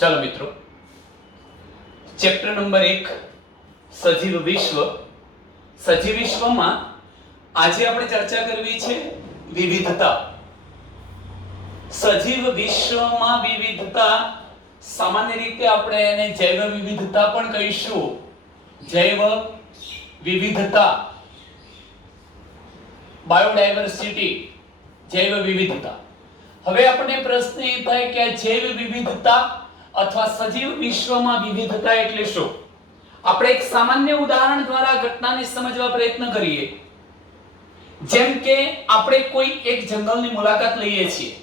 ચાલો મિત્રો, chapter number 1 સજીવ વિશ્વ. સજીવ વિશ્વમાં આજે આપણે ચર્ચા કરવી છે વિવિધતા. સજીવ વિશ્વમાં વિવિધતા, સામાન્ય રીતે આપણે એને જૈવ વિવિધતા પણ કહીશું. જૈવ વિવિધતા, બાયોડાયવર્સિટી, જૈવ વિવિધતા. હવે આપણને પ્રશ્ન એ થાય કે આ જૈવ વિવિધતા અથવા સજીવ વિશ્વમાં વિવિધતા એટલે શું? આપણે એક સામાન્ય ઉદાહરણ દ્વારા ઘટનાને સમજવા પ્રયત્ન કરીએ. જેમ કે આપણે કોઈ એક જંગલની મુલાકાત લઈએ છીએ,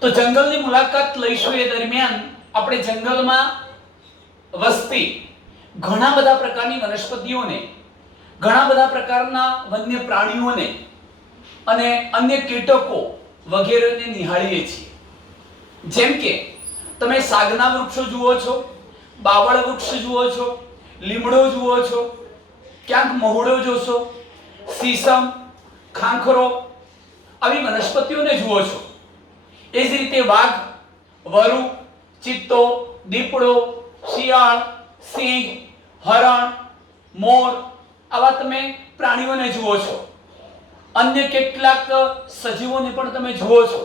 તો જંગલની મુલાકાત લઈશું એ દરમિયાન આપણે જંગલમાં વસતી ઘણા બધા પ્રકારની વનસ્પતિઓને, ઘણા બધા પ્રકારના વન્ય પ્રાણીઓને અને અન્ય કીટકો વગેરેને નિહાળીએ છીએ. જેમ કે તમે સાગના વૃક્ષો જુઓ છો, બાવળ વૃક્ષ જુઓ છો, લીમડો જુઓ છો, ક્યાંક મહુડો જોશો, સીસમ, ખાંખરો, આવી વનસ્પતિઓને જુઓ છો. એ જ રીતે વાઘ, વરુ, ચિત્તો, દીપડો, શિયાળ, સિંહ, હરણ, મોર, આવા તમે પ્રાણીઓને જુઓ છો. અન્ય કેટલાક સજીવોને પણ તમે જુઓ છો.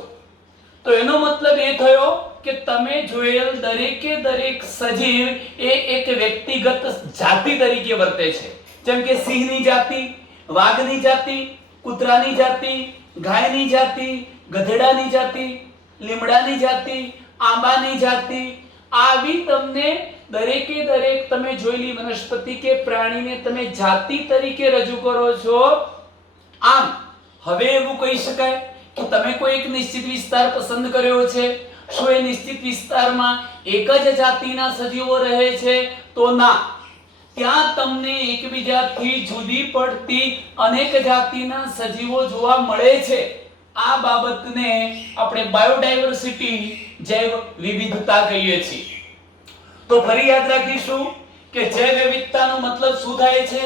તો એનો મતલબ એ થયો કે તમે જોયેલ દરેકે દરેક સજીવ એ એક વ્યક્તિગત જાતિ તરીકે વર્તે છે. જેમ કે સિંહની જાતિ, વાઘની જાતિ, કૂતરાની જાતિ, ગાયની જાતિ, ગધેડાની જાતિ, લીમડાની જાતિ, આંબાની જાતિ, આવી તમને દરેકે દરેક તમે જોયેલી વનસ્પતિ કે પ્રાણીને તમે જાતિ તરીકે રજૂ કરો છો. આમ હવે એવું કહી શકાય કે તમે કોઈ એક નિશ્ચિત વિસ્તાર પસંદ કર્યો છે. શું એ નિશ્ચિત વિસ્તારમાં એક જ જાતિના સજીવો રહે છે? તો ના, ત્યાં તમને એકબીજાથી જુદી પડતી અનેક જાતિના સજીવો જોવા મળે છે. આ બાબતને આપણે બાયોડાયવર્સિટી, જૈવ વિવિધતા કહીએ છીએ. તો ફરી યાદ રાખીશું કે જૈવ વિવિધતાનો મતલબ શું થાય છે?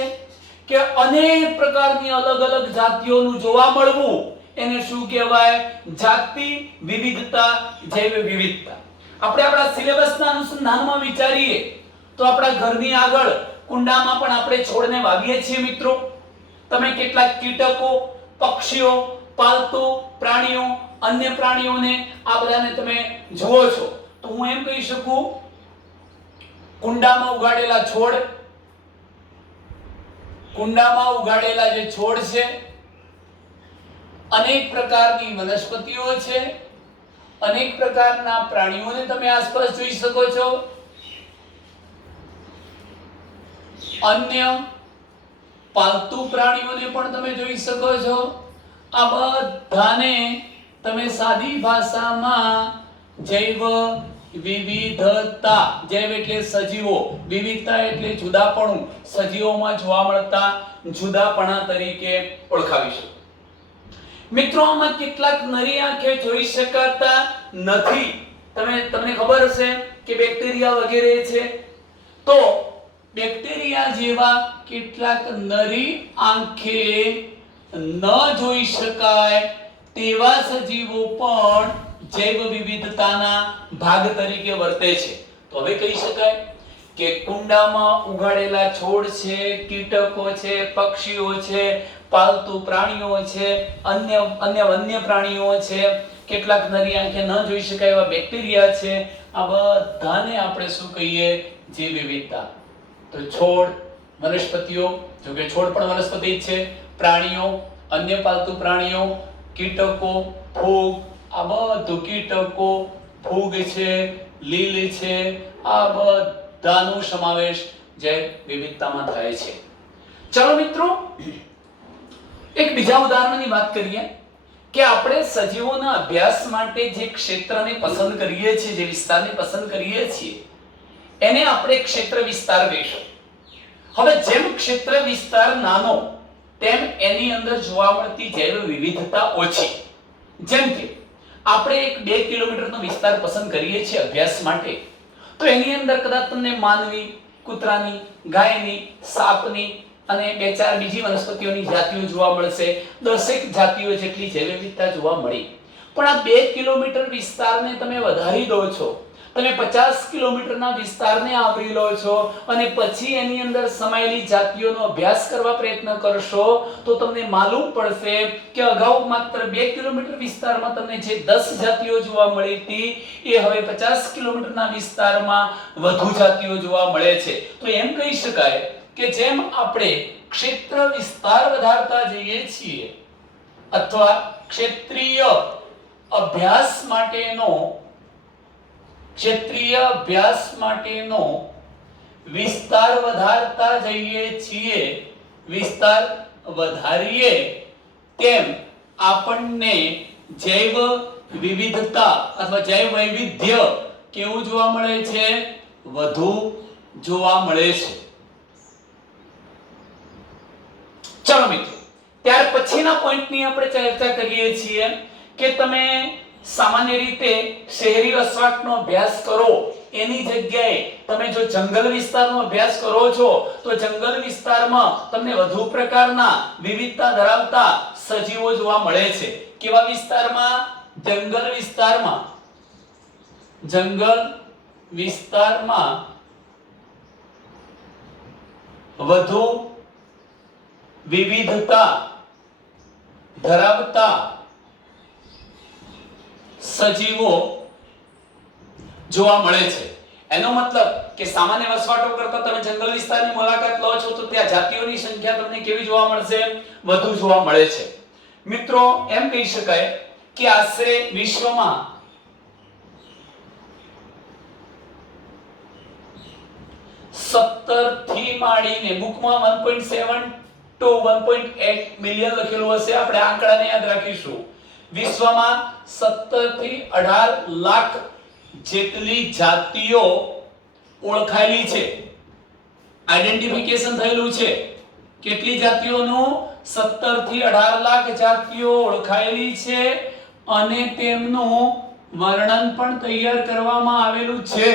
કે અનેક પ્રકારની અલગ અલગ જાતિઓનું જોવા મળવું, એને શું કહેવાય? જાતિ વિવિધતા, જૈવ વિવિધતા. આપણે આપણા સિલેબસના અનુસંધાનમાં વિચારીએ તો આપણા ઘરની આગળ કુંડામાં પણ આપણે છોડને વાવીએ છીએ મિત્રો. તમે કેટલાક કીટકો, પક્ષીઓ, પાલતુ પ્રાણીઓ, અન્ય પ્રાણીઓને આ બધાને તમે જુઓ છો. તો હું એમ કહી શકું, કુંડામાં ઉગાડેલા છોડ, કુંડામાં ઉગાડેલા જે છોડ છે, અનેક પ્રકારની વનસ્પતિઓ છે, અનેક પ્રકારના પ્રાણીઓને તમે આસપાસ જોઈ શકો છો. અન્ય પાલતુ પ્રાણીઓને પણ તમે જોઈ શકો છો. આ બધાને તમે સાદી ભાષામાં જૈવ વિવિધતા, જૈવ એટલે સજીવો, વિવિધતા એટલે જુદાપણું, સજીવોમાં જોવા મળતા જુદાપણા તરીકે ઓળખાવી શકો. મિત્રો, આમાં કેટલાક નરી આંખે જોઈ શકાતા નથી. તમને ખબર હશે કે બેક્ટેરિયા વગેરે છે. તો બેક્ટેરિયા જેવા કેટલાક નરી આંખે ન જોઈ શકાય તેવા સજીવો પણ જૈવ વિવિધતાના ભાગ તરીકે વર્તે છે. તો હવે કહી શકાય કે કુંડામાં ઉગાડેલા છોડ છે, કીટકો છે, પક્ષીઓ છે, પાલતુ પ્રાણીઓ છે, અન્ય વન્ય પ્રાણીઓ છે, કેટલાક નરી આંખે ન જોઈ શકાય એવા બેક્ટેરિયા છે. આ બધાને આપણે શું કહીએ? જૈવ વિવિધતા. તો છોડ, વનસ્પતિઓ, જો કે છોડ પણ વનસ્પતિ જ છે, પ્રાણીઓ, અન્ય પાલતુ પ્રાણીઓ, કીટકો, ફૂગ, આ બધું કીટકો, ફૂગ છે, લીલ છે, આ બધાનો સમાવેશ જૈવ વિવિધતામાં થાય છે. ચાલો મિત્રો, એક બીજા ઉદાહરણની વાત કરીએ કે આપણે સજીવોના અભ્યાસ માટે જે ક્ષેત્રને પસંદ કરીએ છીએ, જે વિસ્તારને પસંદ કરીએ છીએ, એને આપણે ક્ષેત્ર વિસ્તાર કહીશું. હવે જેમ ક્ષેત્ર વિસ્તાર નાનો, તેમ એની અંદર જોવા મળતી જૈવ વિવિધતા ઓછી. જેમ કે આપણે એક 2 કિલોમીટરનો વિસ્તાર પસંદ કરીએ છીએ અભ્યાસ માટે, તો એની અંદર કદાચ તમને માનવી, કૂતરાની, ગાયની, સાપની અને 2-4 બીજી વનસ્પતિઓની જાતિઓ જોવા મળશે. 10 જાતિઓ જેટલી જૈવ વિવિધતા જોવા મળી. પણ આ 2 કિલોમીટર વિસ્તારને તમે વધારી દો છો તમે 50 કિલોમીટરના વિસ્તારને આવરી લો છો અને પછી એની અંદર સમાયેલી જાતિઓનો અભ્યાસ કરવા પ્રયત્ન કરશો તો તમને માલુમ પડશે કે અગાઉ માત્ર 2 કિલોમીટર વિસ્તારમાં તમને જે 10 જાતિઓ જોવા મળી હતી એ હવે 50 કિલોમીટરના વિસ્તારમાં વધુ જાતિઓ જોવા મળે છે. તો એમ કહી શકાય કે જેમ આપણે ક્ષેત્ર વિસ્તાર વધારતા જઈએ છીએ અથવા ક્ષેત્રીય અભ્યાસ માટેનો વિસ્તાર વધારતા જઈએ છીએ, વિસ્તાર વધારીએ તેમ આપણને જૈવ વિવિધતા અથવા જૈવ વૈવિધ્ય કેવું જોવા મળે છે? વધુ જોવા મળે છે. ચાલો મિત્રો, ત્યાર પછીના પોઈન્ટની આપણે ચર્ચા કરીએ છીએ કે તમે સામાન્ય રીતે શહેરી વસવાટનો અભ્યાસ કરો એની જગ્યાએ તમે જો જંગલ વિસ્તારનો અભ્યાસ કરો છો તો જંગલ વિસ્તારમાં તમને વધુ પ્રકારના વિવિધતા ધરાવતા સજીવો જોવા મળે છે. કેવા વિસ્તારમાં? જંગલ વિસ્તારમાં વધુ વિવિધતા ધરાવતા સજીવો જોવા મળે છે. એનો મતલબ કે સામાન્ય વસવાટો કરતા તમે જંગલ વિસ્તારની મુલાકાત લો છો તો ત્યાં જાતિઓની સંખ્યા તમને કેવી જોવા મળશે? વધુ જોવા મળે છે. મિત્રો, એમ કહી શકાય કે આશરે વિશ્વમાં 17 થી માંડીને બુકમાં 1.7 to 1.8 મિલિયન લખેલું હશે, આપણે આંકડાને યાદ રાખીશું. વિશ્વમાં 17 થી 18 લાખ જેટલી જાતિઓ ઓળખાયેલી છે, આઈડેન્ટિફિકેશન થયેલું છે. કેટલી જાતિઓનું? 17 થી 18 લાખ જાતિઓ ઓળખાયેલી છે અને તેમનું વર્ણન પણ તૈયાર કરવામાં આવેલું છે.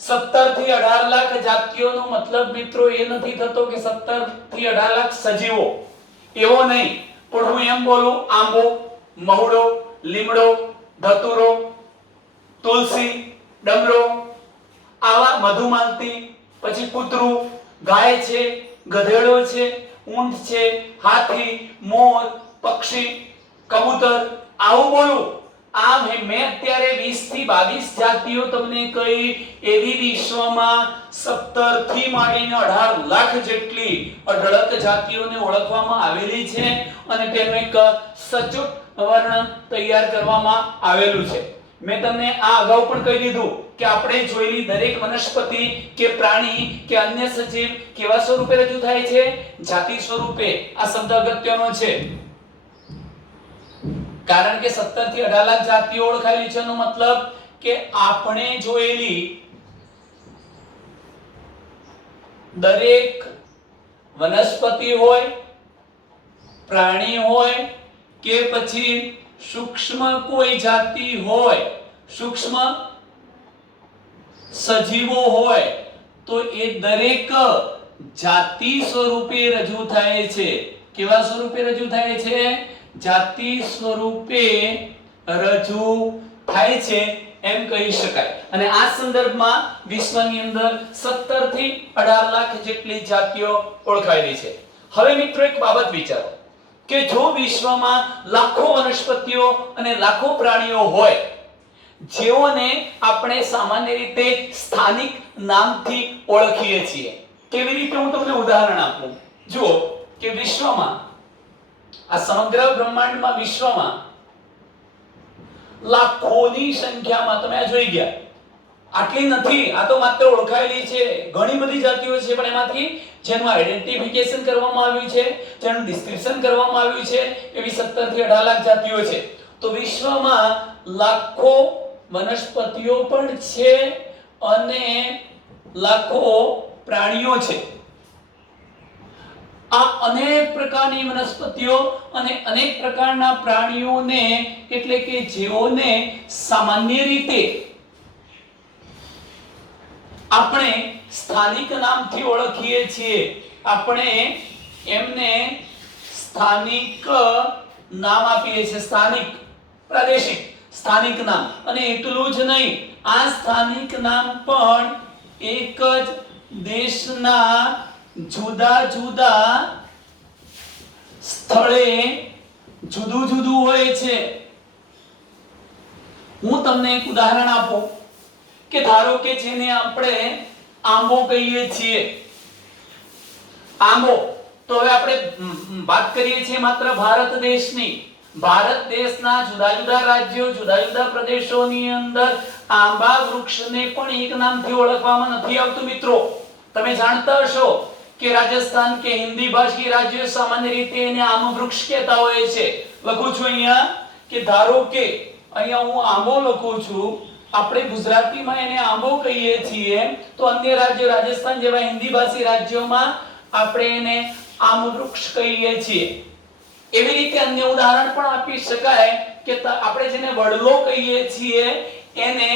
17 થી 18 લાખ જાતિઓનો મતલબ મિત્રો એ નથી થતો કે 17 થી 18 લાખ સજીવો, એવો નહીં. પણ હું એમ બોલું, આંબો, મહુડો, લીમડો, ધતુરો, તુલસી, ડમરો, આવા મધુમાલતી, પછી કૂતરું, ગાય છે, ગધેડો છે, ઊંટ છે, હાથી, મોર, પક્ષી, કબૂતર, આવું બોલું. આ મેં અત્યારે 20 થી 22 જાતિઓ તમને કહી, એવી વિશ્વમાં 17 થી માંડીને 18 લાખ જેટલી અઢળક જાતિઓને ઓળખવામાં આવેલી છે અને તેનું એક સચોટ વર્ણન તૈયાર કરવામાં આવેલું છે. મેં તમને આ અગાઉ પણ કહી દીધું કે આપણે જોયેલી દરેક વનસ્પતિ કે પ્રાણી કે અન્ય સજીવ કેવા સ્વરૂપે રજૂ થાય છે? જાતિ સ્વરૂપે. આ શબ્દ અગત્યનો છે કારણ કે 17 થી 18 લાખ જાતિઓ ઓળખાયેલી છે એનો મતલબ કે આપણે જોયેલી દરેક વનસ્પતિ હોય, પ્રાણી હોય કે પછી સૂક્ષ્મ કોઈ જાતિ હોય, સૂક્ષ્મ સજીવો હોય તો એ દરેક જાતિ સ્વરૂપે રજૂ થાય છે. કેવા સ્વરૂપે રજૂ થાય છે? જાતિ સ્વરૂપે રજૂ થાય છે એમ કહી શકાય. અને આ સંદર્ભમાં વિશ્વની અંદર 17 થી 18 લાખ જેટલી જાતિઓ ઓળખાયેલી છે. હવે મિત્રો એક બાબત વિચારો કે જો વિશ્વમાં લાખો વનસ્પતિઓ અને લાખો પ્રાણીઓ હોય જેઓને આપણે સામાન્ય રીતે સ્થાનિક નામથી ઓળખીએ છીએ. કેવી રીતે? હું તમને ઉદાહરણ આપું. જુઓ કે વિશ્વમાં, આ સમગ્ર બ્રહ્માંડમાં વિશ્વમાં લાખોની સંખ્યામાં તમે આ જોઈ ગયા, આટલી નથી, આ તો માત્ર ઓળખાયેલી છે. ઘણી બધી જાતિઓ છે પણ એમાંથી જેનું આઈડેન્ટિફિકેશન કરવામાં આવ્યું છે, જેનું ડિસ્ક્રિપ્શન કરવામાં આવ્યું છે, એવી 17 થી 18 લાખ જાતિઓ છે. તો વિશ્વમાં લાખો વનસ્પતિઓ પણ છે અને લાખો પ્રાણીઓ છે. આ અનેક પ્રકારની વનસ્પતિઓ અને અનેક પ્રકારના પ્રાણીઓને એટલે કે જેઓને સામાન્ય રીતે આપણે સ્થાનિક નામથી ઓળખીએ છીએ, આપણે એમને સ્થાનિક નામ આપીએ છીએ. સ્થાનિક, પ્રાદેશિક, સ્થાનિક નામ. અને એટલું જ નહીં, આ સ્થાનિક નામ પણ એક જ દેશના જુદા જુદા સ્થળે જુદું જુદું હોય છે. હું તમને એક ઉદાહરણ આપું કે ધારો કે જેને આપણે આંબો કહીએ છીએ. આંબો તો હવે આપણે વાત કરીએ છીએ માત્ર ભારત દેશની. ભારત દેશના જુદા જુદા રાજ્યો જુદા જુદા પ્રદેશોની અંદર આંબા વૃક્ષને પણ એક નામથી ઓળખવામાં નથી આવતું. મિત્રો તમે જાણતા હશો કે રાજસ્થાન કે હિન્દી ભાષી રાજ્યો સામાન્ય રીતે એને આમ વૃક્ષ કહેતા હોય છે. લખું છું અહીંયા કે ધારો કે અહીંયા હું આંબો લખું છું, આપણે ગુજરાતીમાં એને આંબો કહીએ છીએ, તો અન્ય રાજ્યો રાજસ્થાન જેવા હિન્દી ભાષી રાજ્યોમાં આપણે એને આમ વૃક્ષ કહીએ છીએ. એવી રીતે અન્ય ઉદાહરણ પણ આપી શકાય કે આપણે જેને વડલો કહીએ છીએ એને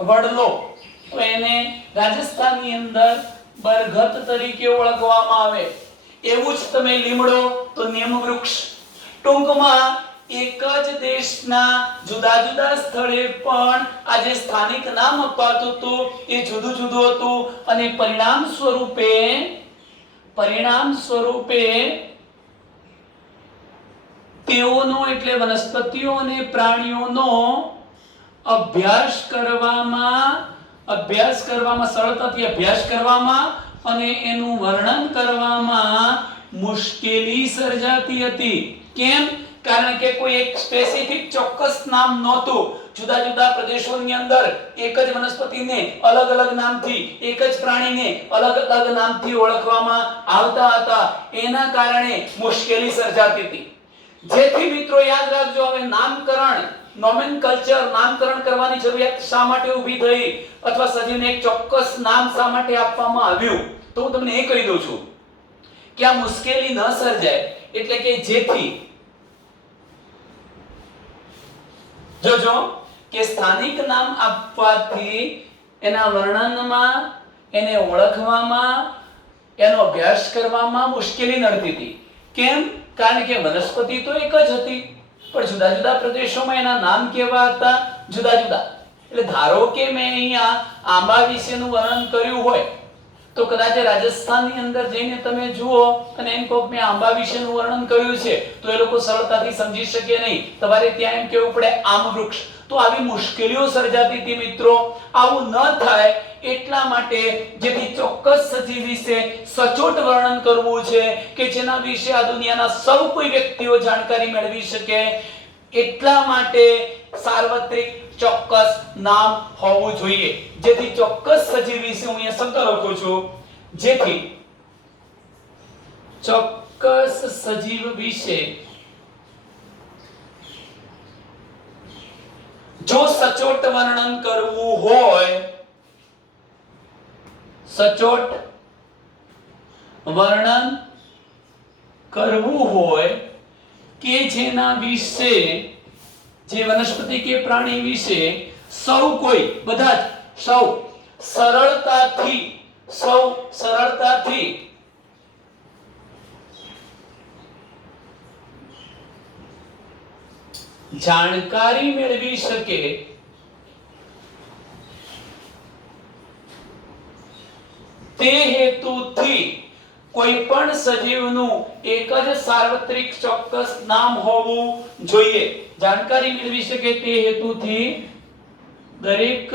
વડલો, તો એને રાજસ્થાનની અંદર બરગદ તરીકે ઓળખવામાં આવે. એવું જ તમે લીમડો તો નીમ વૃક્ષ. ટૂંકમાં એક જ દેશના જુદા જુદા સ્થળે પણ આ જે સ્થાનિક નામ અપાતું હતું એ જુદું જુદું હતું અને પરિણામ સ્વરૂપે તેઓનો એટલે વનસ્પતિઓ અને પ્રાણીઓનો અભ્યાસ કરવામાં સરળતાથી અભ્યાસ કરવામાં અને એનું વર્ણન કરવામાં મુશ્કેલી સર્જાતી હતી. કેમ? કારણ કે કોઈ એક સ્પેસિફિક ચોક્કસ નામ નહોતું. જુદા જુદા પ્રદેશોની અંદર એક જ વનસ્પતિને અલગ અલગ નામથી, એક જ પ્રાણીને અલગ અલગ નામથી ઓળખવામાં આવતા હતા. એના કારણે મુશ્કેલી સર્જાતી હતી. જેથી મિત્રો યાદ રાખજો, હવે નામકરણ નોમેનકલ્ચર નામકરણ કરવાની જરૂરિયાત શા માટે ઊભી થઈ અથવા સજીવને એક ચોક્કસ નામ શા માટે આપવામાં આવ્યું, તો હું તમને એ કહી દઉં છું કે આ મુશ્કેલી ન સર્જાય એટલે કે જેથી જોજો કે સ્થાનિક નામ આપવાથી એના વર્ણનમાં, એને ઓળખવામાં, એનો અભ્યાસ કરવામાં મુશ્કેલી નડતી હતી. કેમ? કારણ કે વનસ્પતિ તો એક જ હતી પણ જુદા જુદા પ્રદેશોમાં એના નામ કેવા હતા, જુદા જુદા. એટલે ધારો કે મેં અહીંયા આંબા વિશેનું વર્ણન કર્યું હોય તો કદાચ રાજસ્થાનની અંદર જઈને તમે જુઓ અને એમ કહો મેં આંબા વિશેનું વર્ણન કર્યું છે તો એ લોકો સરળતાથી સમજી શકે નહીં. તમારે ત્યાં એમ કહેવું પડે આમ વૃક્ષ. તો આવી મુશ્કેલીઓ સર્જાતી હતી મિત્રો. આવું ન થાય એટલા માટે જેથી ચોક્કસ સજીવ વિશે સચોટ વર્ણન કરવું છે કે જેના વિશે આ દુનિયાના સૌ કોઈ વ્યક્તિઓ જાણકારી મેળવી શકે, એટલા માટે સાર્વત્રિક ચોક્કસ નામ હોવું જોઈએ. જેથી ચોક્કસ સજીવ વિશે હું અહીંયા શબ્દ લખું છું, જેથી ચોક્કસ સજીવ વિશે જો સચોટ વર્ણન કરવું હોય, સચોટ વર્ણન કરવું હોય કે જેના વિશે, જે વનસ્પતિ કે પ્રાણી વિશે સૌ કોઈ, બધા જ સૌ સરળતાથી જાણકારી મેળવી શકે તે હેતુથી કોઈ પણ સજીવનું એક જ સાર્વત્રિક ચોક્કસ નામ હોવું જોઈએ. જાણકારી મેળવી શકે તે હેતુથી દરેક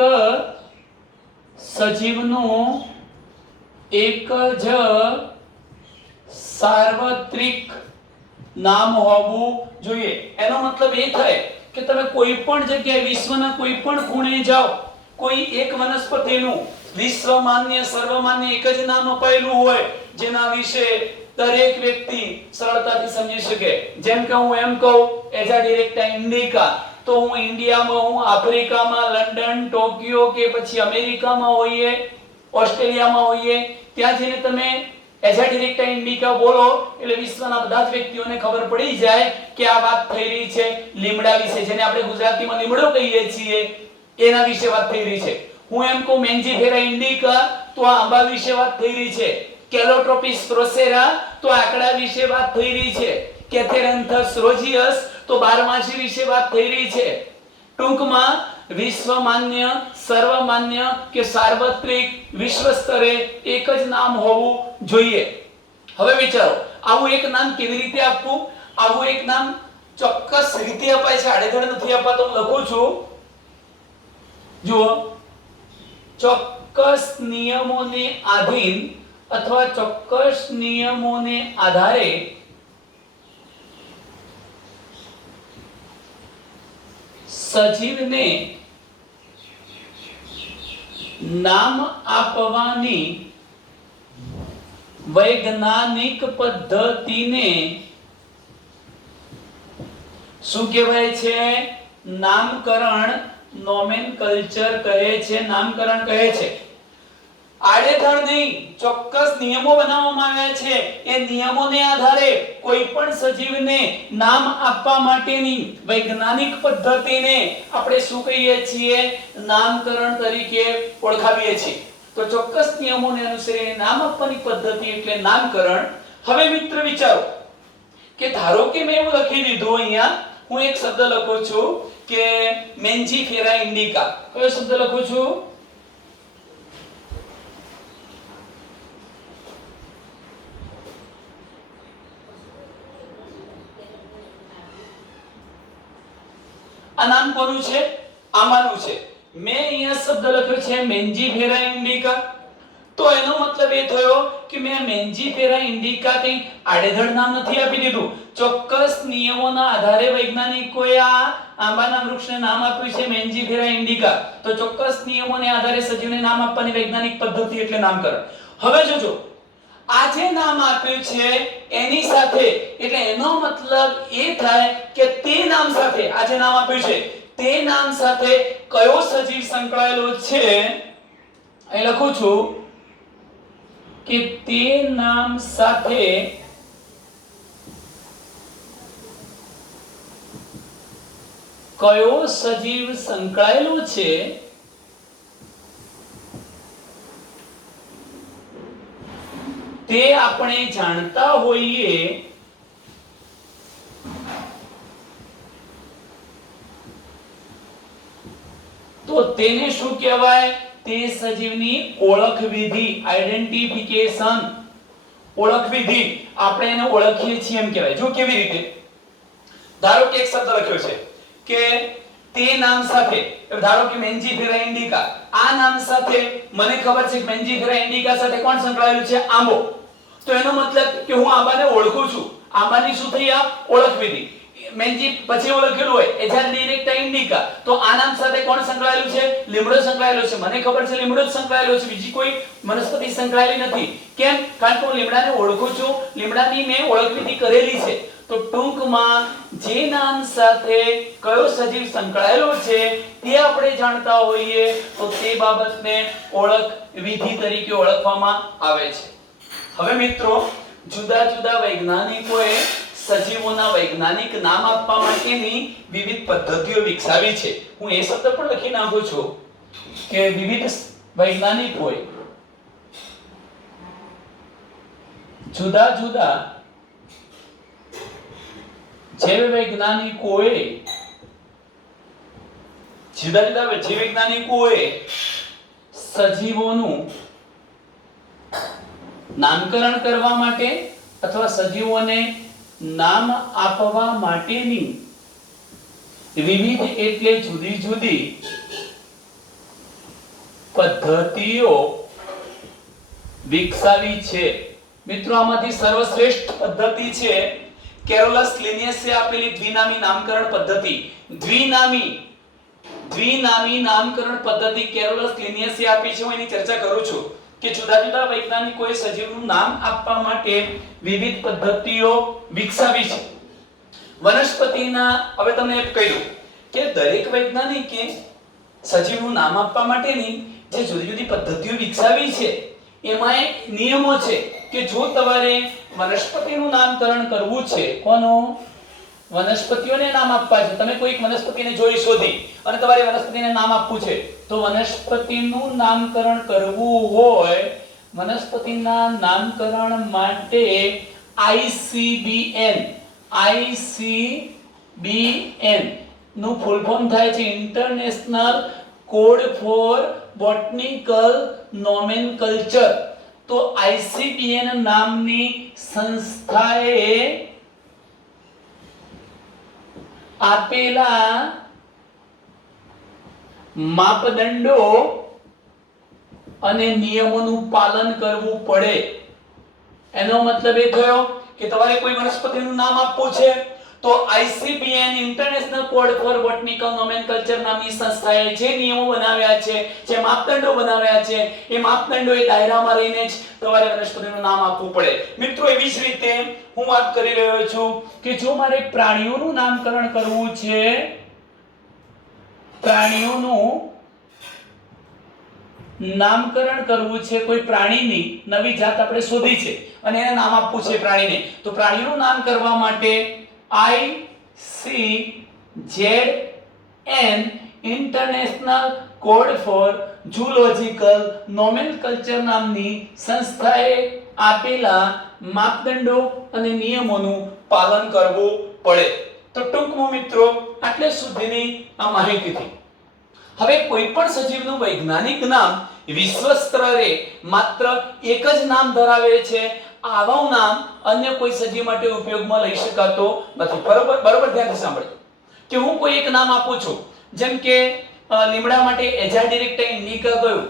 સજીવનું એક જ સાર્વત્રિક નામ હોવું જોઈએ. એનો મતલબ એ થાય કે તમે કોઈ પણ જગ્યાએ વિશ્વના કોઈ પણ ખૂણે જાઓ, કોઈ એક વનસ્પતિનું વિશ્વમાન્ય સર્વમાન્ય એક જ નામ અપાયેલું હોય જેના વિશે દરેક વ્યક્તિ સરળતાથી સમજી શકે. જેમ કે હું એમ કહું એઝા ડિરેક્ટા ઇન્ડિકા, તો હું ઇન્ડિયામાં, હું આફ્રિકામાં, લંડન, ટોક્યો કે પછી અમેરિકામાં હોઈએ, ઓસ્ટ્રેલિયામાં હોઈએ, ત્યાં જઈને તમે એઝા ડિરેક્ટા ઇન્ડિકા બોલો એટલે વિશ્વના બધા જ વ્યક્તિઓને ખબર પડી જાય કે આ વાત થઈ રહી છે લીમડા વિશે, જેને આપણે ગુજરાતીમાં લીમડો કહીએ છીએ, એના વિશે વાત થઈ રહી છે. હું એમ કહું મેન્જીફેરા ઇન્ડિકા, તો આ આંબા વિશે વાત થઈ રહી છે. કેલોટ્રોપિસ પ્રોસેરા, તો આકડા વિશે વાત થઈ રહી છે. કેથેરેન્થસ રોઝિયસ, તો બારમાસી વિશે વાત થઈ રહી છે. ટૂંકમાં વિશ્વમાન્ય, સર્વમાન્ય કે સાર્વત્રિક વિશ્વ સ્તરે એક જ નામ હોવું જોઈએ. હવે વિચારો, આવું એક નામ કેવી રીતે આપવું? આવું એક નામ ચોક્કસ રીતે અપાય છે, આડેધડ નથી અપાતો. હું લખું છું, જુઓ, ચોક્કસ નિયમોને આધીન અથવા ચોક્કસ નિયમોને આધારે સજીવને નામ આપવાની વૈજ્ઞાનિક પદ્ધતિને શું કહેવાય છે? નામકરણ, નોમેનકલ્ચર કહે છે, નામકરણ કહે છે. આડેધડ નહીં, ચોક્કસ નિયમો બનાવવામાં આવ્યા છે. એ નિયમોને આધારે કોઈ પણ સજીવને નામ આપવા માટેની વૈજ્ઞાનિક પદ્ધતિને આપણે શું કહીએ છીએ? નામકરણ તરીકે ઓળખાવીએ છીએ. તો ચોક્કસ નિયમોને અનુસરીને નામ આપવાની પદ્ધતિ એટલે નામકરણ. હવે મિત્ર વિચારો કે ધારો કે મેં એવું લખી દીધું, અહીંયા હું એક શબ્દ લખું છું કે મેન્જીફેરા ઇન્ડિકા. કયો શબ્દ લખું છું? આ નામ કોનું છે? આમાંનું છે. મેં અહીંયા શબ્દ લખ્યો છે મેન્જીફેરા ઇન્ડિકા. તો એનો મતલબ એ થયો કે મેં મેન્જીફેરા ઇન્ડિકા કંઈ આડેધડ નામ નથી આપી દીધું. ચોક્કસ નિયમોના આધારે વૈજ્ઞાનિકોએ આ આંબાના વૃક્ષને નામ આપ્યું છે મેન્જીફેરા ઇન્ડિકા. તો ચોક્કસ નિયમોને આધારે સજીવને નામ આપવાની વૈજ્ઞાનિક પદ્ધતિ એટલે નામકરણ. હવે જોજો, આ જે નામ આપ્યું છે એની સાથે, એટલે એનો મતલબ એ થાય કે તે નામ સાથે, આ જે નામ આપ્યું છે તે નામ સાથે કયો સજીવ સંકળાયેલો છે? અહીં લખું છું કે તે નામ સાથે કયો સજીવ સંકળાયેલો છે તે આપણે જાણતા હોઈએ તો તેને શું કહેવાય? તે સજીવની ઓળખ વિધિ, આઈડેન્ટિફિકેશન. ઓળખ વિધિ, આપણે એને ઓળખીએ છીએ એમ કહેવાય. જો કેવી રીતે? ધારો કે એક શબ્દ લખ્યો છે કે તે નામ સાથે, ધારો કે મેન્જીફેરા ઇન્ડિકા. આ નામ સાથે મને ખબર છે કે મેન્જીફેરા ઇન્ડિકા સાથે કોણ સંકળાયેલું છે? આંબો. તો એનો મતલબ કે હું આંબાને ઓળખું છું. આંબાની શું થઈ? આ ઓળખ વિધિ. મેન્જી પછી એવું લખેલું હોય એજા ડિરેક્ટા ઇન્ડિકા. તો આ નામ સાથે કોણ સંકળાયેલું છે? લીમડો સંકળાયેલો છે. મને ખબર છે લીમડો જ સંકળાયેલો છે, બીજી કોઈ વનસ્પતિ સંકળાયેલી નથી. કેમ? કારણ કે હું લીમડાને ઓળખું છું, લીમડાની મેં ઓળખ વિધિ કરેલી છે. તો ટૂંકમાં જે નામ સાથે કયો સજીવ સંકળાયેલો છે તે આપણે જાણતા હોઈએ તો તે બાબતને ઓળખ વિધિ તરીકે ઓળખવામાં આવે છે. હવે મિત્રો, જુદા જુદા વૈજ્ઞાનિકોએ સજીવોના વૈજ્ઞાનિક નામ આપવા માટેની વિવિધ પદ્ધતિઓ વિકસાવી છે. હું એ શબ્દ પણ લખી નાખું છું કે વિવિધ વૈજ્ઞાનિકોએ જુદા જુદા જીવ વૈજ્ઞાનિકોએ સજીવોનું નામકરણ કરવા માટે અથવા સજીવોને નામ આપવા માટેની વિવિધ એટલે જુદી જુદી પદ્ધતિઓ વિકસાવી છે. મિત્રો, આમાંથી સર્વશ્રેષ્ઠ પદ્ધતિ છે કેરોલસ લિનિયસે આપેલી દ્વિનામી નામકરણ પદ્ધતિ. દ્વિનામી નામકરણ પદ્ધતિ કેરોલસ લિનિયસે આપી છે. હું એની ચર્ચા કરું છું કે જુદા જુદા વૈજ્ઞાનિકોએ સજીવનું નામ આપવા માટે વિવિધ પદ્ધતિઓ વિકસાવી છે. વનસ્પતિના, હવે તમને એ કહી દઉં કે દરેક વૈજ્ઞાનિકે સજીવનું નામ આપવા માટેની જે જુદી જુદી પદ્ધતિઓ વિકસાવી છે એમાં નિયમો છે કે જો તમારે વનસ્પતિનું નામકરણ કરવું છે, કોનું? વનસ્પતિઓને નામ આપવા છે. તમે કોઈ વનસ્પતિને જોઈ શોધી અને તમારે વનસ્પતિને નામ આપવું છે તો વનસ્પતિનું નામકરણ કરવું હોય, વનસ્પતિના નામકરણ માટે ICBN નું ફૂલ ફોર્મ થાય છે ઇન્ટરનેશનલ કોડ ફોર બોટનિકલ નોમેનકલ્ચર. તો ICBN નામની સંસ્થાએ આપેલા માપદંડો અને નિયમોનું પાલન કરવું પડે. એનો મતલબ એ થયો કે તમારે કોઈ વનસ્પતિનું નામ આપવું છે તો ICBN international code for botanical nomenclature નામની સંસ્થાએ જે નિયમો બનાવ્યા છે, જે માપદંડો બનાવ્યા છે, એ માપદંડો એ દાયરામાં રહીને જ તમારે વનસ્પતિનું નામ આપવું પડે. મિત્રો એવી જ રીતે હું વાત કરી રહ્યો છું કે જો મારે પ્રાણીઓનું નામકરણ કરવું છે, પ્રાણીઓનું નામકરણ કરવું છે, કોઈ પ્રાણીની નવી જાત આપણે શોધી છે અને એને નામ આપવું છે પ્રાણીને, તો પ્રાણીનું નામ કરવા માટે ICZN international code for zoological nomenclature નામની સંસ્થાએ આપેલા માપદંડો અને નિયમોનું પાલન કરવું પડે. તો ટૂંકમાં મિત્રો આટલે સુધીની આ માહિતી હતી. હવે કોઈ પણ સજીવનું વૈજ્ઞાનિક નામ વિશ્વ સ્તરે માત્ર એક જ નામ ધરાવે છે. આવું નામ અન્ય કોઈ સજીવ માટે ઉપયોગમાં લઈ શકાતો નથી. બરોબર ધ્યાનથી સાંભળજો કે હું કોઈ એક નામ આપું છું, જેમ કે લીમડા માટે એજાડિરેક્ટા ઇન્ડિકા કહ્યું,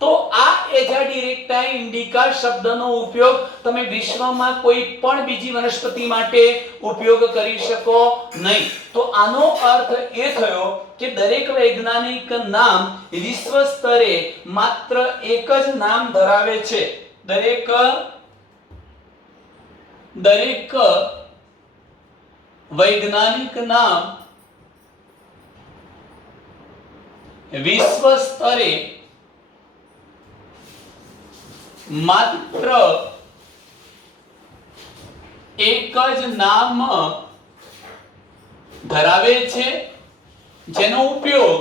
તો આ એજાડિરેક્ટા ઇન્ડિકા શબ્દનો ઉપયોગ તમે વિશ્વમાં કોઈ પણ બીજી વનસ્પતિ માટે ઉપયોગ કરી શકો નહીં. તો આનો અર્થ એ થયો કે દરેક વૈજ્ઞાનિક નામ વિશ્વ સ્તરે માત્ર એક જ નામ ધરાવે છે. દરેક વૈજ્ઞાનિક નામ વિશ્વ સ્તરે માત્ર એક જ નામ ધરાવે છે, જેનો ઉપયોગ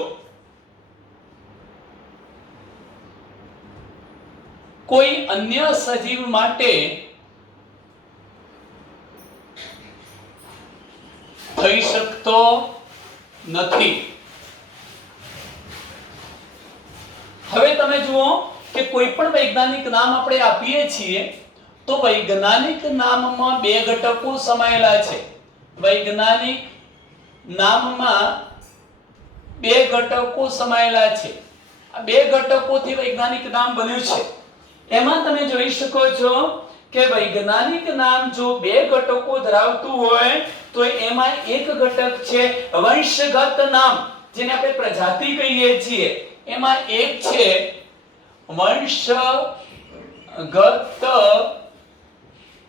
કોઈ અન્ય સજીવ માટે થઈ શકતો નથી. હવે તમે જુઓ કે કોઈ પણ વૈજ્ઞાનિક નામ આપણે આપીએ છીએ તો વૈજ્ઞાનિક નામમાં બે ઘટકો સમાયેલા છે. વૈજ્ઞાનિક નામમાં બે ઘટકો સમાયેલા છે. આ બે ઘટકોથી વૈજ્ઞાનિક નામ બન્યું છે. એમાં તમે જોઈ શકો છો કે વૈજ્ઞાનિક નામ જો બે ઘટકો ધરાવતું હોય તો એમાં એક ઘટક છે વંશગત નામ, જેને આપણે પ્રજાતિ કહીએ છીએ. એમાં એક છે વંશગત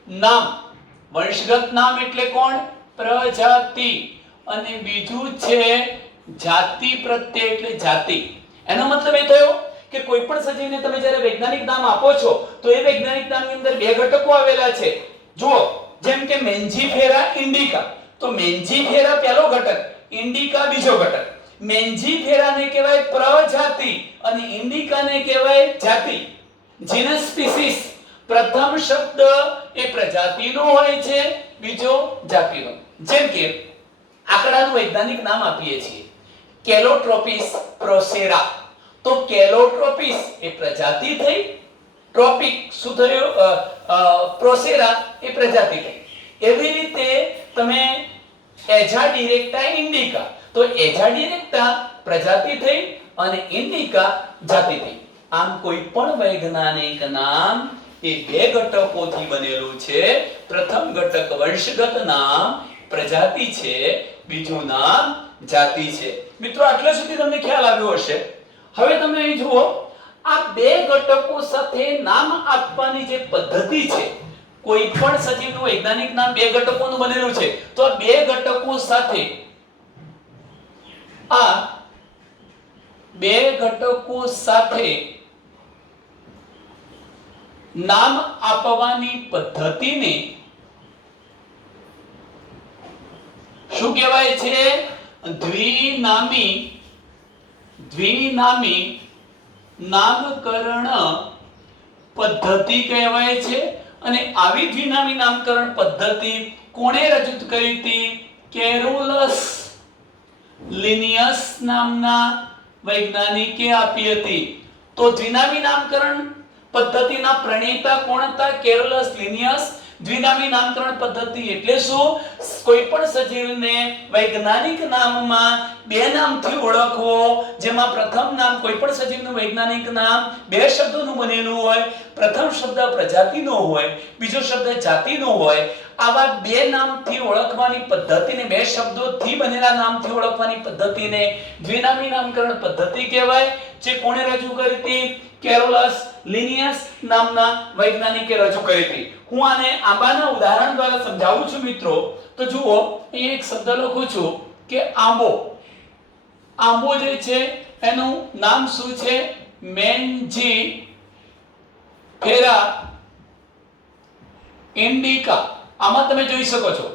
નામ. વંશગત નામ એટલે કોણ? પ્રજાતિ. અને બીજું છે જાતિ પ્રત્યય એટલે જાતિ. એનો મતલબ એ થયો કે કોઈ પણ સજીવને તમે જ્યારે વૈજ્ઞાનિક નામ આપો છો તો એ વૈજ્ઞાનિક નામની અંદર બે ઘટકો આવેલા છે. જુઓ, જેમ કે મેન્જીફેરા ઇન્ડિકા, તો મેન્જીફેરા પહેલો ઘટક, ઇન્ડિકા બીજો ઘટક. મેન્જીફેરાને કહેવાય પ્રજાતિ અને ઇન્ડિકાને કહેવાય જાતિ. જીનસ સ્પીસીસ, પ્રથમ શબ્દ એ પ્રજાતિનો હોય છે, બીજો જાતિનો. જેમ કે આંકડાનું વૈજ્ઞાનિક નામ આપીએ છીએ કેલોટ્રોપિસ પ્રોસેરા, તો કેલોટ્રોપિસ એ પ્રજાતિ થઈ, ટ્રોપિક શું થયું? પ્રોસેરા એ પ્રજાતિ થઈ. એવી રીતે તમે એજાડિરેક્ટા ઇન્ડિકા, તો એજાડિરેક્ટા પ્રજાતિ થઈ અને ઇન્ડિકા જાતિ થઈ. આમ કોઈ પણ વૈજ્ઞાનિક નામ એ બે ઘટકોથી બનેલું છે. પ્રથમ ઘટક વંશગત નામ પ્રજાતિ છે, બીજું નામ જાતિ છે. મિત્રો આટલા સુધી તમને ખ્યાલ આવ્યો હશે. હવે તમે અહીં જુઓ, આ બે ઘટકો સાથે નામ આપવાની જે પદ્ધતિ છે, કોઈ પણ સજીવનું વૈજ્ઞાનિક નામ બે ઘટકોનું બનેલું છે, તો આ બે ઘટકો સાથે નામ આપવાની પદ્ધતિને શું કહેવાય છે? દ્વિનામી નામકરણ પદ્ધતિ કહેવાય છે. અને આવી દ્વિનામી નામકરણ પદ્ધતિ કોણે રજૂ કરી હતી? કેરોલસ લિનિયસ નામના વૈજ્ઞાનિકે આપી હતી. તો દ્વિનામી નામકરણ પદ્ધતિના પ્રણેતા કોણ હતા? Carolus Linnaeus. દ્વિનામી નામકરણ પદ્ધતિ એટલે શું? કોઈ પણ સજીવને વૈજ્ઞાનિક નામમાં બે નામથી ઓળખવો, જેમાં પ્રથમ નામ કોઈ પણ સજીવનું વૈજ્ઞાનિક નામ બે શબ્દોનું બનેલું હોય. પ્રથમ શબ્દ પ્રજાતિનો હોય, બીજો શબ્દ જાતિનો હોય. આવા બે નામથી ઓળખવાની પદ્ધતિને, બે શબ્દોથી બનેલા નામથી ઓળખવાની પદ્ધતિને દ્વિનામી નામકરણ પદ્ધતિ કહેવાય. જે કોણે રજૂ કરી હતી? કેરોલસ લિનિયસ નામના વૈજ્ઞાનિકે રજૂ કરી હતી. હું આને આંબાના ઉદાહરણ દ્વારા સમજાવું છું મિત્રો. તો જુઓ, અહીં એક શબ્દ લખું છું કે આંબો. આંબો જે છે એનું નામ શું છે? મેન્જીફેરા ઇન્ડિકા. આમાં તમે જોઈ શકો છો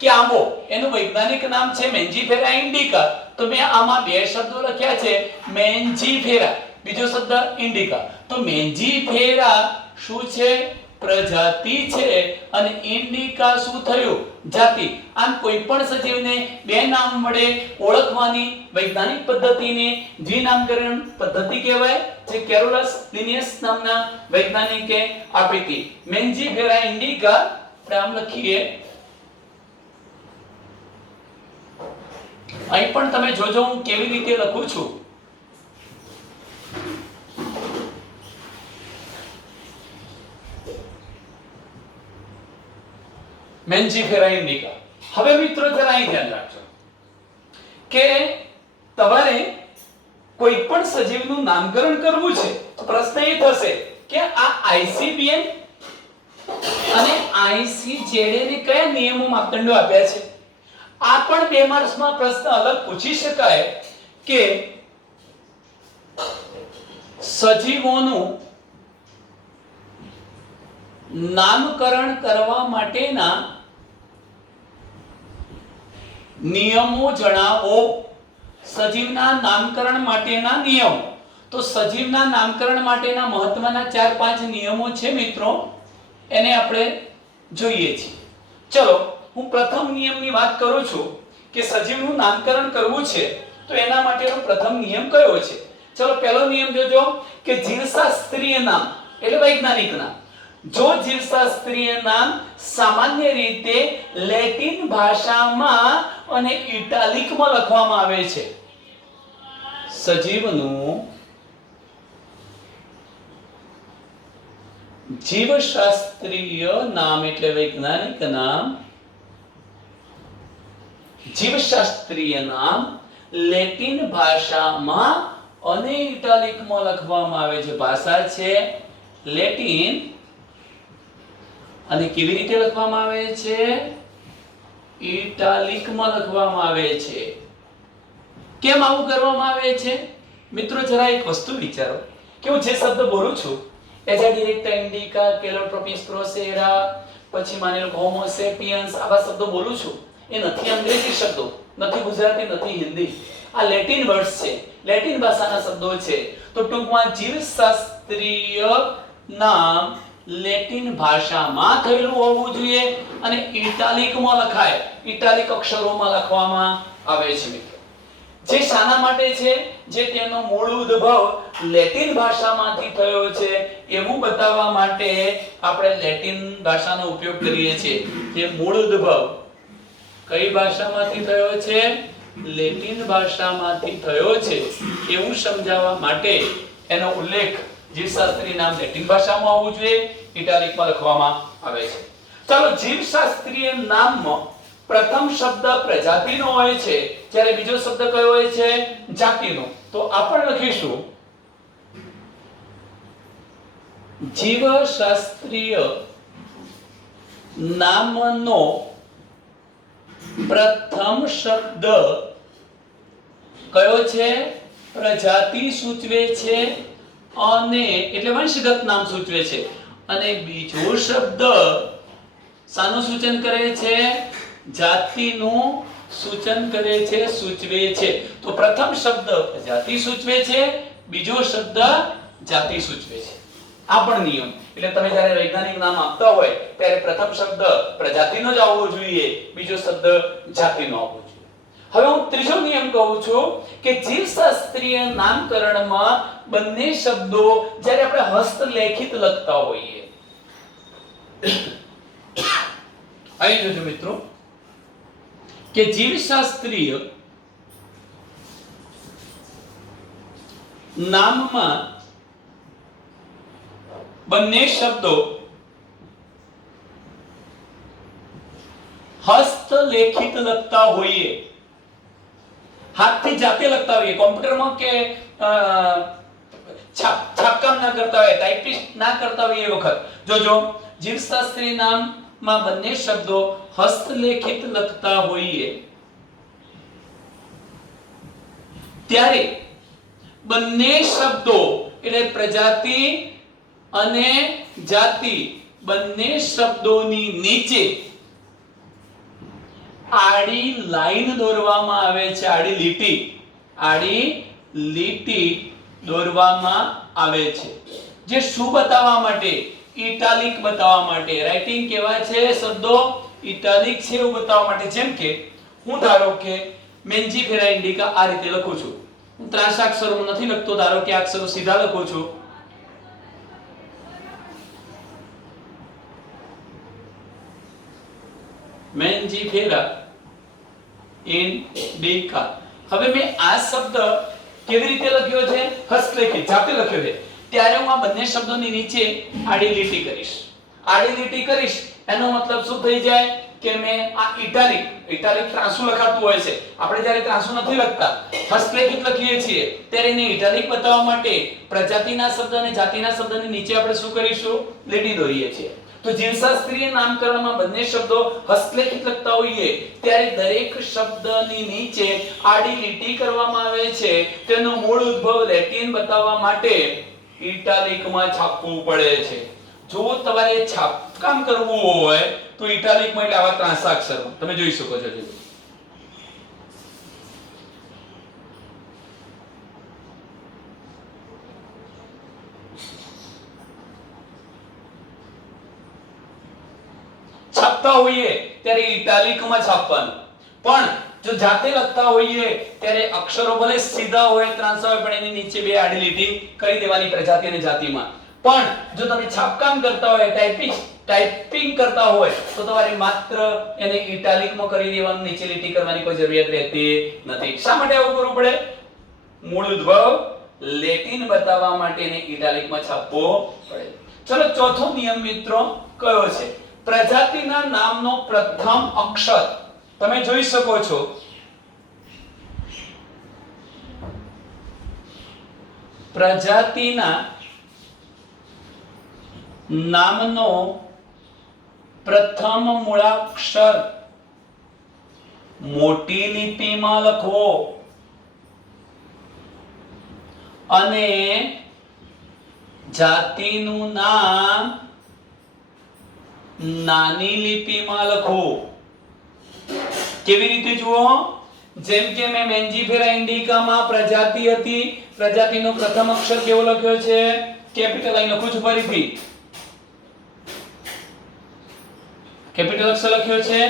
કે આંબો એનું વૈજ્ઞાનિક નામ છે મેન્જીફેરા ઇન્ડિકા. તો મેં આમાં બે શબ્દો લખ્યા છે, મેન્જીફેરા, બીજો શબ્દ ઇન્ડિકા. તો મેન્જીફેરા શું છે? પ્રજાતિ છે, અને ઇન્ડિકા શું થયું? જાતિ. આમ કોઈ પણ સજીવને બે નામ વડે ઓળખવાની વૈજ્ઞાનિક પદ્ધતિને દ્વિનામકરણ પદ્ધતિ કહેવાય, જે કેરોલસ લિનિયસ નામના વૈજ્ઞાનિકે આપી હતી. મેન્જીફેરા ઇન્ડિકા આપણે આમ લખીએ. અહીં પણ તમે જોજો હું કેવી રીતે લખું છું. મેન્જીફેરા ઇન્ડિકા. હવે મિત્રો જરા અહીં ધ્યાન રાખજો કે તમારે કોઈ પણ સજીવનું નામકરણ કરવું છે તો પ્રશ્ન એ થશે કે આ આઈસીબીએન અને આઈસીજેડ ને કયા નિયમો માપદંડો આપ્યા છે. આ પણ 2 માર્ક્સમાં પ્રશ્ન અલગ પૂછી શકાય કે સજીવોનું નામકરણ કરવા માટેના નિયમો જણાવો. સજીવના નામકરણ માટેના નિયમો. તો સજીવના નામકરણ માટેના મહત્વના 4-5 નિયમો છે મિત્રો, એને આપણે જોઈએ છીએ. ચલો, હું પ્રથમ નિયમની વાત કરું છું કે સજીવનું નામકરણ કરવું છે તો એના માટેનો પ્રથમ નિયમ કયો છે. ચલો, પહેલો નિયમ જોજો કે જીવશાસ્ત્રીય નામ એટલે વૈજ્ઞાનિક નામ. જો જીવશાસ્ત્રીય નામ સામાન્ય રીતે લેટિન ભાષામાં અને ઇટાલિકમાં લખવામાં આવે છે. સજીવનું જીવશાસ્ત્રીય નામ એટલે વૈજ્ઞાનિક નામ, જીવશાસ્ત્રીય નામ લેટિન ભાષામાં અને ઇટાલિકમાં લખવામાં આવે છે. ભાષા છે લેટિન અને કેવી રીતે લખવામાં આવે છે? ઇટાલિકમાં લખવામાં આવે છે. કેમ આવું કરવામાં આવે છે? મિત્રો જરા એક વસ્તુ વિચારો કે હું જે શબ્દ બોલું છું, એજા ડિરેક્ટા ઇન્ડિકા, કેલોટ્રોપિસ પ્રોસેરા, પછી માની લો હોમો સેપિયન્સ, આવા શબ્દો બોલું છું, એ નથી અંગ્રેજી શબ્દો, નથી ગુજરાતી, નથી હિન્દી. આ લેટિન વર્ડ્સ છે, લેટિન ભાષાના શબ્દો છે. તો ટૂંકમાં જીવશાસ્ત્રીય નામ લેટિન ભાષામાં થયેલું હોવું જોઈએ અને ઇટાલિકમાં લખાય, ઇટાલિક અક્ષરોમાં લખવામાં આવે છે મિત્રો. જે શાના માટે છે? જે તેનો મૂળ ઉદ્ભવ લેટિન ભાષામાંથી થયો છે એવું બતાવવા માટે આપણે લેટિન ભાષાનો ઉપયોગ કરીએ છીએ. જે મૂળ ઉદ્ભવ કઈ ભાષામાંથી થયો છે? લેટિન ભાષામાંથી થયો છે એવું સમજાવવા માટે એનો ઉલ્લેખ જીવશાસ્ત્રી નામ લેટિન ભાષામાં હોવું જોઈએ, ઇટાલિકમાં લખવામાં આવે છે. ચાલો, જીવશાસ્ત્રીય નામમાં પ્રથમ શબ્દ પ્રજાતિનો હોય છે, જ્યારે બીજો શબ્દ કયો હોય છે? જાતિનો. તો આપણે લખીશું જીવશાસ્ત્રીય નામનો પ્રથમ શબ્દ કયો છે? પ્રજાતિ સૂચવે છે અને એટલે વંશગત નામ સૂચવે છે. અને બીજો શબ્દ શાનું સૂચન કરે છે? જાતિનું સૂચન કરે છે, સૂચવે છે. તો પ્રથમ શબ્દ પ્રજાતિ સૂચવે છે, બીજો શબ્દ જાતિ સૂચવે છે. આ પણ નિયમ. એટલે તમે જ્યારે વૈજ્ઞાનિક નામ આપતા હોય ત્યારે પ્રથમ શબ્દ પ્રજાતિનો જ આવવો જોઈએ, બીજો શબ્દ જાતિનો આવવો જોઈએ. હવે હું ત્રીજો નિયમ કહું છું કે જીવશાસ્ત્રીય નામકરણમાં બંને શબ્દો જ્યારે આપણે હસ્તલેખિત લખતા હોઈએ, અહીં જોજો મિત્રો કે જીવશાસ્ત્રીય નામમાં બંને શબ્દો હસ્તલેખિત લખતા હોઈએ, હાથથી જાતે લખતા હોઈએ, કોમ્પ્યુટરમાં કે છાપકામ ના કરતા હોય, ટાઈપિસ્ટ ના કરતા હોય એ વખત જોજો જીવશાસ્ત્રી નામમાં બંને શબ્દો હસ્તલેખિત લખતા હોઈએ ત્યારે બંને શબ્દો એટલે પ્રજાતિ અને જાતિ બંને શબ્દોની નીચે આડી લાઈન દોરવામાં આવે છે, આડી લીટી દોરવામાં આવે છે, જે શું બતાવવા માટે? ઇટાલિક બતાવવા માટે. રાઇટિંગ કેવા છે શબ્દો? ઇટાલિક છે એવું બતાવવા માટે. જેમ કે હું ધારો કે મેન્જીફેરા ઇન્ડિકા આ રીતે લખું છું, હું ત્રાંસાક્ષરોમાં નથી લખતો, ધારો કે આ અક્ષરો સીધા લખું છું, મેન્જીફેરા ઇન્ડિકા. હવે મેં આ શબ્દ કેવી રીતે લખ્યો છે? હસ્તલેખિત, જાતે લખ્યો છે. ત્યારે હું આ બંને શબ્દોની નીચે આડી લીટી કરીશ. આડી લીટી કરીશ એનો મતલબ શું થઈ જાય કે મેં આ ઇટાલિક ત્રાંસુ લખાતું હોય છે, આપણે જ્યારે ત્રાંસુ નથી લખતા, હસ્તલેખિત લખીએ છીએ ત્યારે એને ઇટાલિક બતાવવા માટે પ્રજાતિના શબ્દ અને જાતિના શબ્દની નીચે આપણે શું કરીશું? લીટી દોરીએ છીએ. તો જીવશાસ્ત્રીય નામકરણમાં બંને શબ્દો હસ્તલેખિત લખતા હોઈએ ત્યારે દરેક શબ્દની નીચે આડી લીટી કરવામાં આવે છે. તેનો મૂળ ઉદ્ભવ લેટિન બતાવવા માટે ઇટાલિકમાં છાપવું પડે છે. જો તમારે છાપકામ કરવું હોય તો ઇટાલિકમાં એટલે આવા ત્રાંસાક્ષરમાં તમે જોઈ શકો છો. છાપતા હોઈએ ત્યારે ઇટાલિકમાં છાપવાનું, પણ જો જાતે લખતા હોઈએ ત્યારે અક્ષરો ભલે સીધા હોય, ત્રાંસા હોય, પણ એની નીચે બે આડી લીટી કરી દેવાની પ્રજાતિ અને જાતિમાં. પણ જો તમે છાપકામ કરતા હોય, ટાઈપિંગ કરતા હોય તો તમારે માત્ર એને ઇટાલિકમાં કરી દેવાનું, નીચે લીટી કરવાની કોઈ જરૂરિયાત રહેતી નથી. શા માટે આવું કરવું પડે? મૂળ ઉદ્ભવ લેટિન બતાવવા માટે એને ઇટાલિકમાં છાપવો પડે. ચલો ચોથો નિયમ મિત્રો કયો છે? પ્રજાતિના નામનો પ્રથમ અક્ષર તમે જોઈ શકો છો, પ્રજાતિના નામનો પ્રથમ મૂળાક્ષર મોટી લિપિમાં લખવો અને જાતિનું નામ નાની લિપિમાં લખવું. કેવી રીતે જુઓ? જેમ કે મેં મેન્જીફેરા ઇન્ડિકામાં પ્રજાતિ હતી, પ્રજાતિનો પ્રથમ અક્ષર કેવો લખ્યો છે? કેપિટલ અહીં લખું છું, ફરીથી કેપિટલ અક્ષર લખ્યો છે.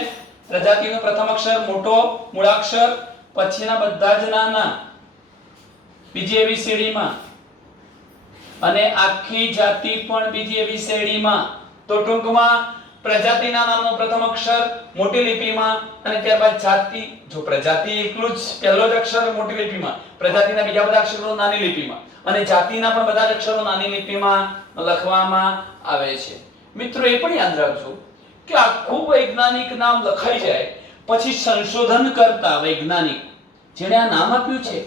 પ્રજાતિનો પ્રથમ અક્ષર મોટો મૂળાક્ષર, પછીના બધા જ નાના બીજી એબીસીડીમાં, અને આખી જાતિ પણ બીજી એબીસીડીમાં. તો ટૂંકમાં પ્રજાતિના નામનો પ્રથમ અક્ષર મોટી લિપિમાં અને ત્યારબાદ જાતિ. જો પ્રજાતિ એકલું જ પહેલો જ અક્ષર મોટી લિપિમાં, પ્રજાતિના બીજા બધા અક્ષરો નાની લિપિમાં, અને જાતિના પણ બધા જ અક્ષરો નાની લિપિમાં લખવામાં આવે છે. મિત્રો એ પણ યાદ રાખજો કે આખું વૈજ્ઞાનિક નામ લખાઈ જાય પછી સંશોધન કરતા વૈજ્ઞાનિક જેણે આ નામ આપ્યું છે,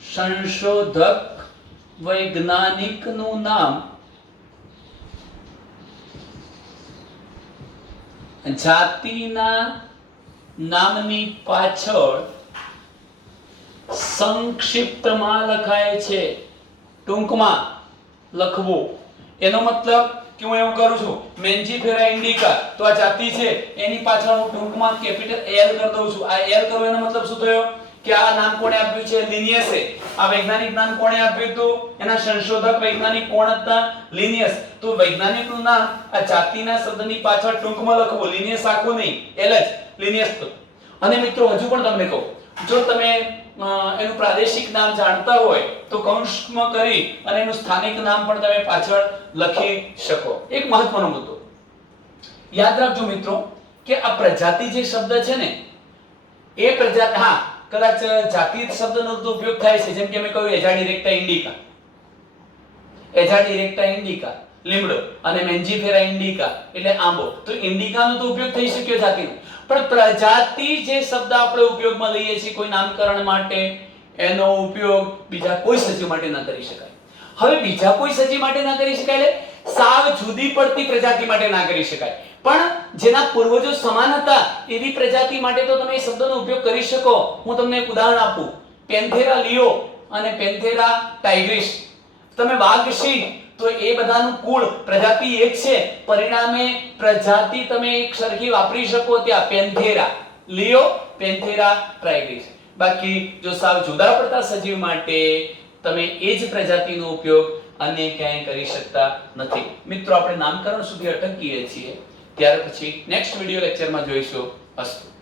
સંશોધક વૈજ્ઞાનિકનું નામ જાતિના નામની પાછળ સંક્ષિપ્તમાં લખાય છે, ટૂંકમાં લખવું. એનો મતલબ કે હું એવું કરું છું, મેન્જીફેરા ઇન્ડિકા તો આ જાતિ છે, એની પાછળ હું ટૂંકમાં કેપિટલ એલ કરી દઉં છું. આ એલ કરવો એનો મતલબ શું થયો કે આ નામ કોણે આપ્યું છે? લિનિયસે. આ વૈજ્ઞાનિક નામ કોણે આપ્યું હતું? એના સંશોધક વૈજ્ઞાનિક કોણ હતા? લિનિયસ. તો વૈજ્ઞાનિકનું નામ આ જાતિના શબ્દની પાછળ ટૂંકમાં લખવું, લિનિયસ આખું નહીં, એલ જ લિનિયસ. અને મિત્રો હજુ પણ તમને કહું, જો તમે એનું પ્રાદેશિક નામ જાણતા હોય તો કૌંસમાં કરી અને એનું સ્થાનિક નામ પણ તમે પાછળ લખી શકો. એક મહત્વનો મુદ્દો યાદ રાખજો મિત્રો કે આ પ્રજાતિ જે શબ્દ છે ને એ પ્રજાતિ, હા કદાચ જાતિ શબ્દનો તો ઉપયોગ થાય છે, જેમ કે મેં કહ્યું એજાડી રેક્ટા ઇન્ડિકા, એજાડી રેક્ટા ઇન્ડિકા લીમડો અને મેન્જીફેરા ઇન્ડિકા એટલે આંબો, તો ઇન્ડિકાનો તો ઉપયોગ થઈ શક્યો જાતિનો, પણ પ્રજાતિ જે શબ્દ આપણે ઉપયોગમાં લઈએ છીએ કોઈ નામકરણ માટે, એનો ઉપયોગ બીજા કોઈ સજીવ માટે ન કરી શકાય. હવે બીજા કોઈ સજીવ માટે ના કરી શકાય એટલે સાવ જુદી પડતી પ્રજાતિ માટે ના કરી શકાય, પણ જેના પૂર્વજો સમાન હતા એવી પ્રજાતિ માટે તો તમે એ શબ્દનો ઉપયોગ કરી શકો. હું તમને એક ઉદાહરણ આપું, પેન્થેરા લિયો અને પેન્થેરા ટાઇગ્રિસ. તમે વાઘ સિંહ તો એ બધાનું કુળ પ્રજાતિ એક છે, પરિણામે પ્રજાતિ તમે એક સરખી વાપરી શકો ત્યાં પેન્થેરા લિયો, પેન્થેરા ટાઇગ્રિસ. બાકી જો સાવ જુદા પડતા સજીવ માટે તમે એ જ પ્રજાતિનો ઉપયોગ અન્ય ક્યાંય કરી શકતા નથી. મિત્રો આપણે નામકરણ સુધી અટકીએ છીએ, ત્યાર પછી નેક્સ્ટ વિડિયો લેક્ચરમાં જોઈશું. અસ્તુ.